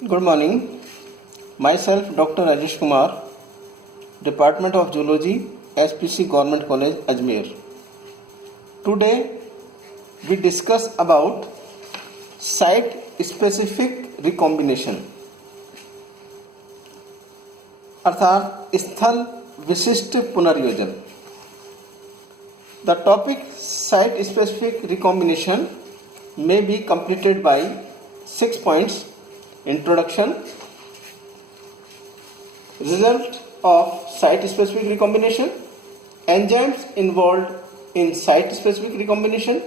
Good morning. Myself, Dr. Rajesh Kumar, Department of Zoology, SPC Government College, Ajmer. Today, we discuss about site-specific recombination, अर्थात स्थल विशिष्ट पुनर्योजन. The topic site-specific recombination may be completed by 6 points. Introduction, result of site-specific recombination, enzymes involved in site-specific recombination,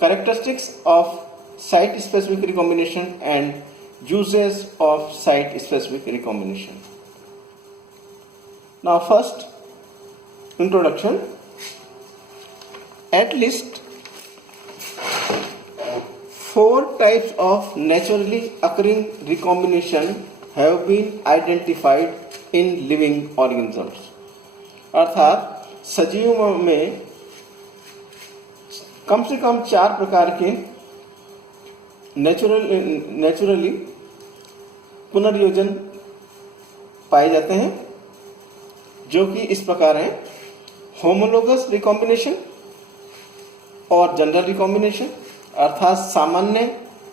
characteristics of site-specific recombination and uses of site-specific recombination. Now first, introduction. At least 4 types of naturally occurring recombination have been identified in living organisms. अर्थात सजीवों में कम से कम 4 प्रकार के naturally पुनर्योजन पाए जाते हैं, जो कि इस प्रकार हैं: होमोलोगस रिकॉम्बिनेशन और जनरल रिकॉम्बिनेशन अर्थात सामान्य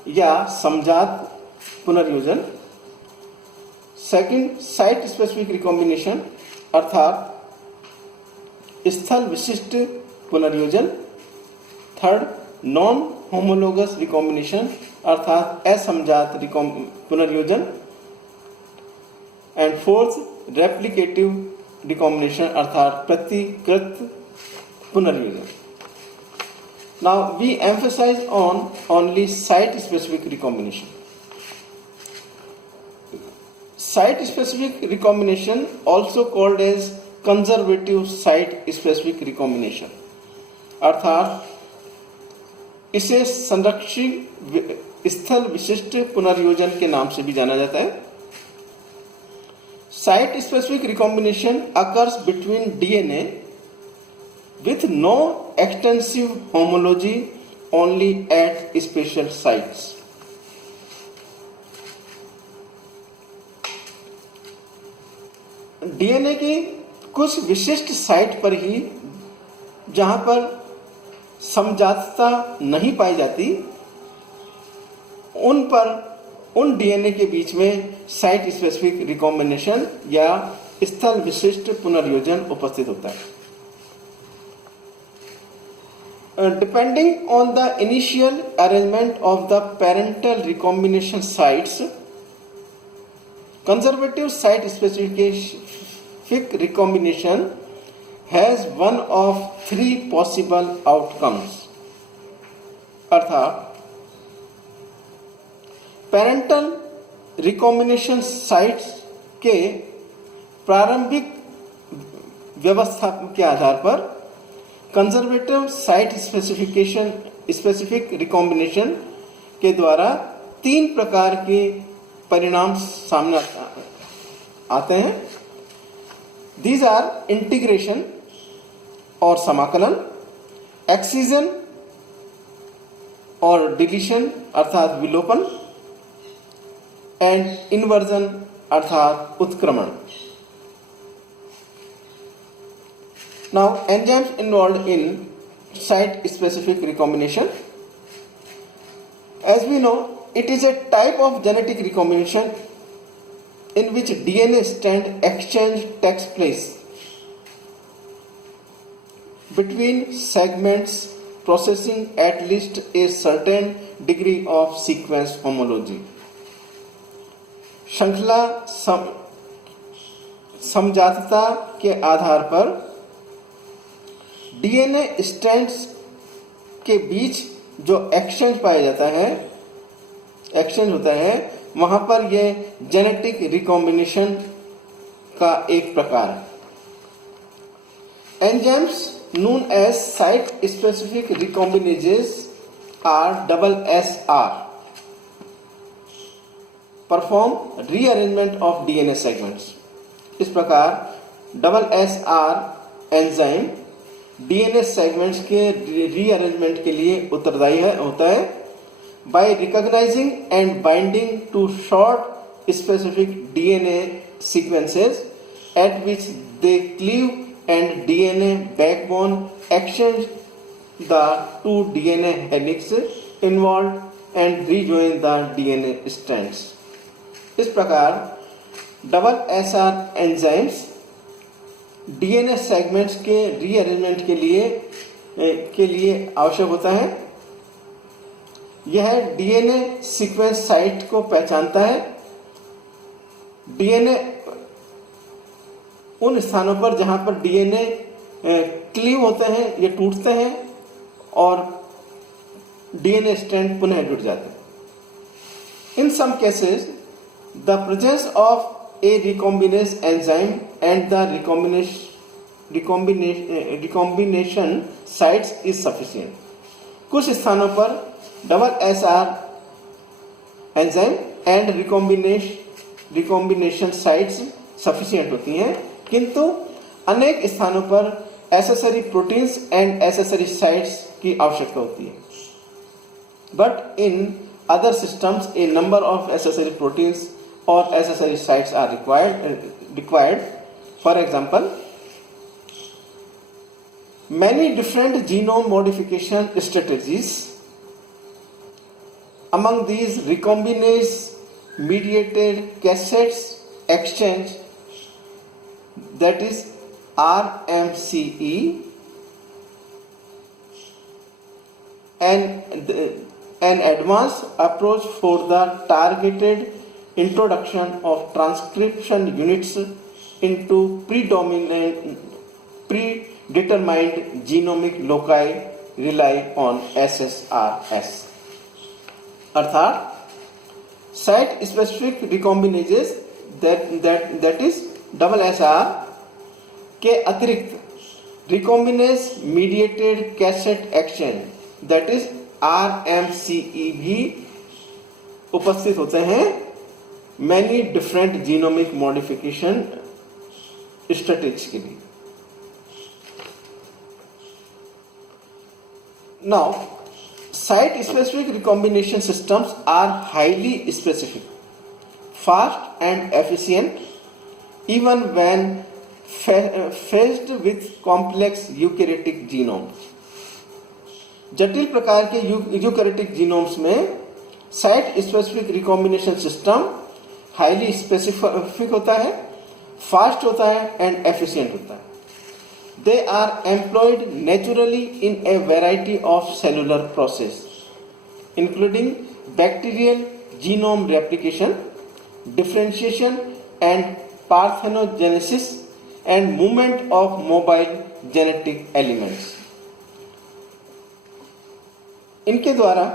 या समजात पुनर्योजन. सेकंड, साइट स्पेसिफिक रिकॉम्बिनेशन अर्थात स्थल विशिष्ट पुनर्योजन. थर्ड, नॉन होमोलोगस रिकॉम्बिनेशन अर्थात असमजात पुनर्योजन. एंड फोर्थ, रेप्लिकेटिव रिकॉम्बिनेशन अर्थात Pratikrit पुनर्योजन. Now we emphasize on only site-specific recombination. Site-specific recombination, also called as conservative site-specific recombination, अर्थात इसे संरक्षित स्थल विशिष्ट पुनर्योजन के नाम से भी जाना जाता है. Site-specific recombination occurs between DNA with no extensive homology, only at special sites. DNA की कुछ विशिष्ट साइट पर ही, जहां पर समजातता नहीं पाई जाती, उन डीएनए के बीच में साइट स्पेसिफिक रिकॉम्बिनेशन या स्थल विशिष्ट पुनर्योजन उपस्थित होता है. Depending on the initial arrangement of the parental recombination sites, conservative site-specific recombination has one of 3 possible outcomes. अर्थात parental recombination sites के प्रारंभिक व्यवस्था के आधार पर कंजर्वेटिव साइट स्पेसिफिक रिकॉम्बिनेशन के द्वारा 3 प्रकार के परिणाम सामने आते हैं. दीज आर इंटीग्रेशन और समाकलन, एक्सीजन और डिलीशन अर्थात विलोपन, एंड इन्वर्जन अर्थात उत्क्रमण. Now, enzymes involved in site-specific recombination. As we know, it is a type of genetic recombination in which DNA strand exchange takes place between segments, possessing at least a certain degree of sequence homology. श्रृंखला समजातता के आधार पर DNA strands के बीच जो exchange होता है, वहां पर यह जेनेटिक रिकॉम्बिनेशन का एक प्रकार है. Enzymes known as site specific recombinases or SSR perform rearrangement of DNA segments. इस प्रकार SSR एंजाइम डीएनए सेगमेंट्स के रीअरेंजमेंट के लिए उत्तरदायी होता है, by recognizing and binding to short specific DNA sequences at which they cleave and DNA backbone exchange the two DNA helix involved and rejoin the DNA strands. इस प्रकार double SR enzymes DNA segments के rearrangement के लिए आवश्यक होता है। यह DNA sequence site को पहचानता है। डीएनए उन स्थानों पर जहां पर डीएनए क्लीव होते हैं, ये टूटते हैं और डीएनए स्ट्रैंड पुनः जुड़ जाते हैं। In some cases the presence of a recombinase enzyme and the recombination sites is sufficient. कुछ स्थानों पर double SR enzyme and recombination sites sufficient होती हैं, किंतु अनेक स्थानों पर accessory proteins and accessory sites की आवश्यकता होती है। But in other systems A number of accessory proteins or accessory sites are required. For example, many different genome modification strategies. Among these, recombinase mediated cassette exchange, that is RMCE, and an advanced approach for the targeted introduction of transcription units into predetermined genomic loci rely on SSRS. अर्थात site specific recombinases that is double SR के अतिरिक्त recombinase mediated cassette exchange that is RMCE भी उपस्थित होते हैं many different genomic modification strategy के लिए। Now site specific recombination systems are highly specific, fast and efficient even when faced with complex eukaryotic genomes. जटिल प्रकार के यूकैरियोटिक जीनोम्स में site specific recombination system highly specific होता है, fast होता है एंड एफिशिएंट होता है। दे are employed naturally in a variety of cellular process including bacterial genome replication, differentiation and parthenogenesis and movement of mobile genetic elements. इनके द्वारा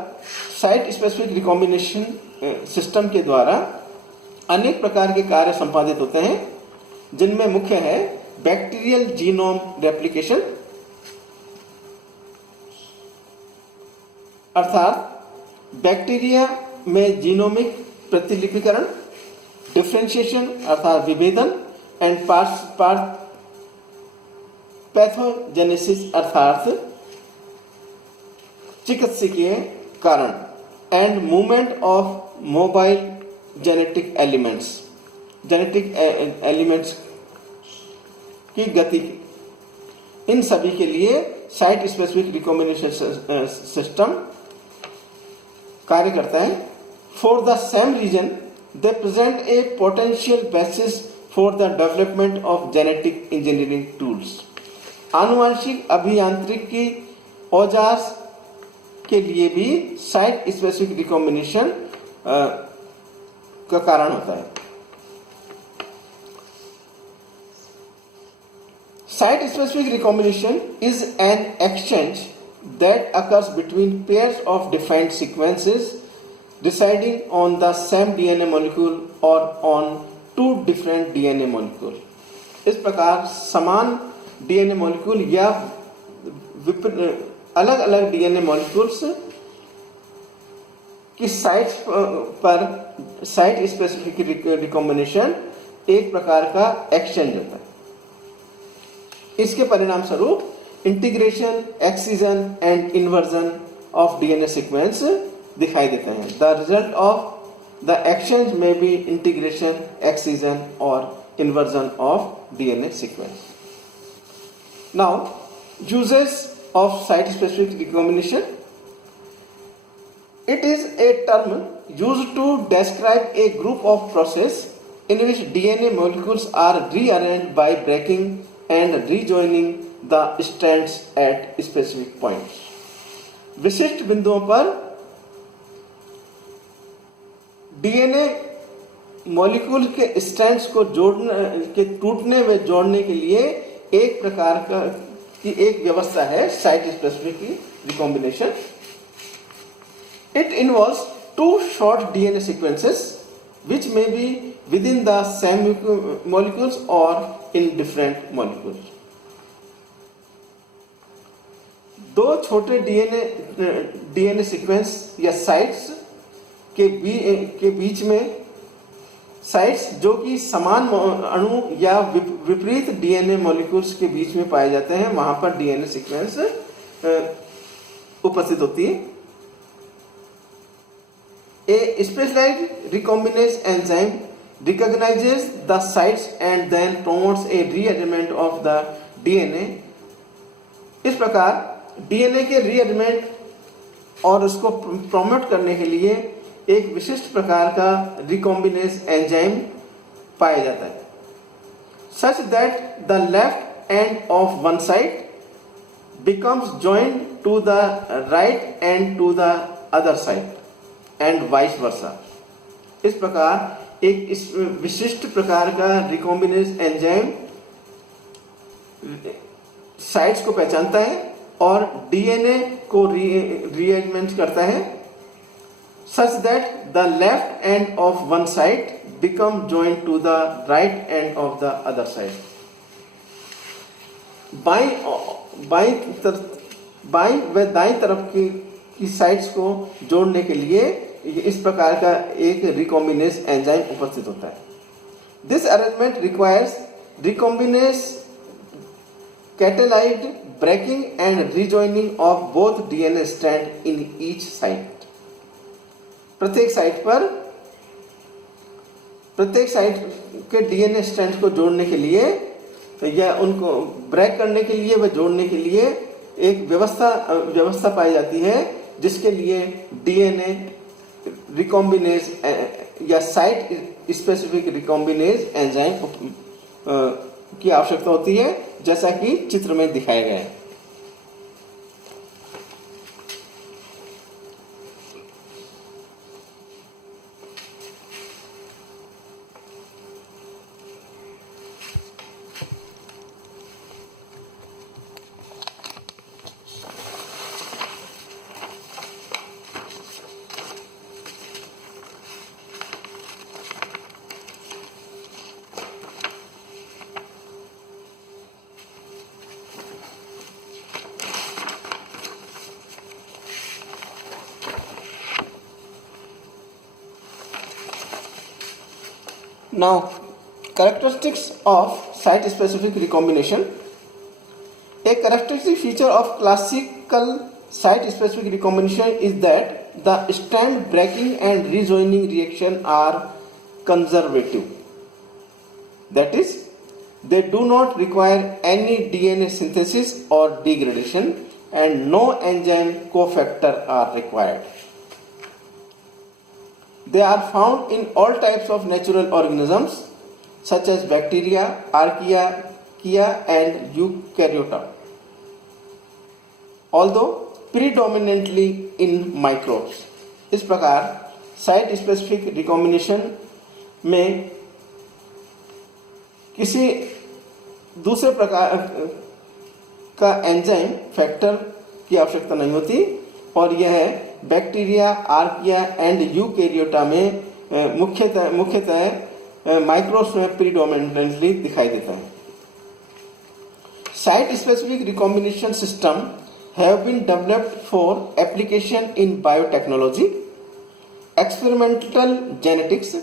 site specific recombination system के द्वारा अनेक प्रकार के कार्य संपादित होते हैं, जिनमें मुख्य है बैक्टीरियल जीनोम रेप्लिकेशन, अर्थात बैक्टीरिया में जीनोमिक प्रतिलिपिकरण, डिफरेंशिएशन अर्थात विभेदन एंड पैथोजेनेसिस अर्थात चिकित्सकीय कारण and movement of mobile genetic elements की गति। इन सभी के लिए साइट स्पेसिफिक रिकॉम्बिनेशन सिस्टम कार्य करता है। For the same reason they present a potential basis for the development of genetic engineering tools. आनुवांशिक अभियांत्रिकी औजार के लिए भी साइट स्पेसिफिक रिकॉम्बिनेशन का कारण होता है। Site specific recombination is an exchange that occurs between pairs of defined sequences residing on the same DNA molecule or on two different DNA molecule। इस प्रकार समान डीएनए मॉलिक्यूल या अलग अलग डीएनए मॉलिक्यूल्स की साइट्स पर साइट स्पेसिफिक रिकॉम्बिनेशन एक प्रकार का एक्सचेंज होता है। इसके परिणाम स्वरूप integration, excision and inversion of DNA sequence दिखाई देते हैं. The result of the exchange में बी इंटीग्रेशन, एक्सीजन और inversion of DNA sequence. Now uses of site specific recombination. It is a term used to describe a group of process in which DNA molecules are rearranged by breaking and rejoining the strands at specific points. विशिष्ट बिंदुओं पर DNA molecule के strands को टूटने व जोड़ने के लिए एक प्रकार की एक व्यवस्था है site specific recombination. It involves two short DNA sequences which may be within the same molecules or in different molecules. दो छोटे डीएनए सीक्वेंस या साइट्स के बीच में साइट्स जो कि समान अणु या विपरीत डीएनए मॉलिक्यूल्स के बीच में पाए जाते हैं, वहां पर डीएनए सीक्वेंस उपस्थित होती है. A specialized recombinase enzyme recognizes the sites and then promotes a rearrangement of the DNA. इस प्रकार डीएनए के रीअरेंजमेंट और उसको प्रमोट करने के लिए एक विशिष्ट प्रकार का रिकॉम्बिनेज एंजाइम पाया जाता है, such that the left end of one site becomes joined to the right end to the other side and vice versa. इस प्रकार एक इस विशिष्ट प्रकार का रिकॉम्बिनेज एंजाइम साइट्स को पहचानता है और डीएनए को रीअरेंजमेंट करता है, such that the left end of one side become joint to the right end of the other side. बाईं व दाईं तरफ की साइट्स को जोड़ने के लिए इस प्रकार का एक रिकॉम्बिनेज एंजाइम उपस्थित होता है. This arrangement requires recombinase catalysed breaking and rejoining of both DNA strand in each site. प्रत्येक साइट के डीएनए स्ट्रैंड को जोड़ने के लिए या उनको ब्रेक करने के लिए व जोड़ने के लिए एक व्यवस्था पाई जाती है, जिसके लिए डीएनए रिकॉम्बिनेज या साइट स्पेसिफिक रिकॉम्बिनेज एंजाइम की आवश्यकता होती है, जैसा कि चित्र में दिखाया गया है. Now, characteristics of site-specific recombination. A characteristic feature of classical site-specific recombination is that the strand breaking and rejoining reaction are conservative. That is, they do not require any DNA synthesis or degradation, and no enzyme cofactor are required. They are found in all types of natural organisms such as bacteria, archaea and eukaryota, although predominantly in microbes. इस प्रकार site specific recombination में किसी दूसरे प्रकार का enzyme factor की आवश्यकता नहीं होती, और यह बैक्टीरिया, आर्किया एंड यूकैरियोटा में मुख्यतः माइक्रोब्स में प्रीडोमिनेंटली दिखाई देता है. Site specific recombination system have been developed for application in biotechnology, experimental genetics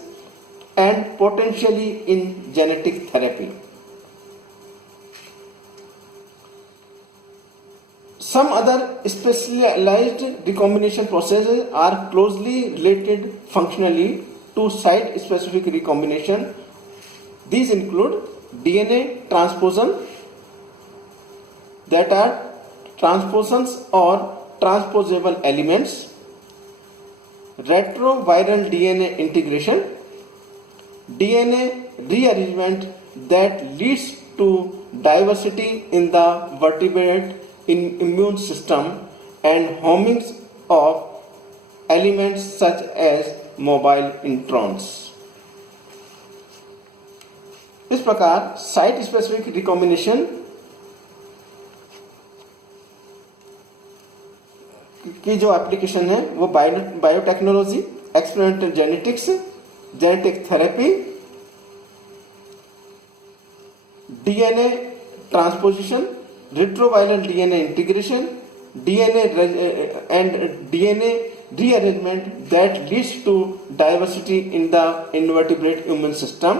and potentially in genetic therapy. Some other specialized recombination processes are closely related functionally to site-specific recombination. These include DNA transposon, that are transposons or transposable elements, retroviral DNA integration, DNA rearrangement that leads to diversity in the vertebrate immune system, and homing of elements such as mobile introns. इस प्रकार site specific recombination की जो application है वो biotechnology, experimental genetics, genetic therapy, DNA transposition, retroviral DNA integration, DNA and DNA rearrangement that leads to diversity in the invertebrate immune system,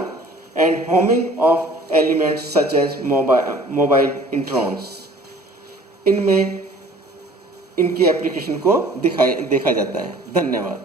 and homing of elements such as mobile introns. इनमें इनकी application को देखा जाता है। धन्यवाद।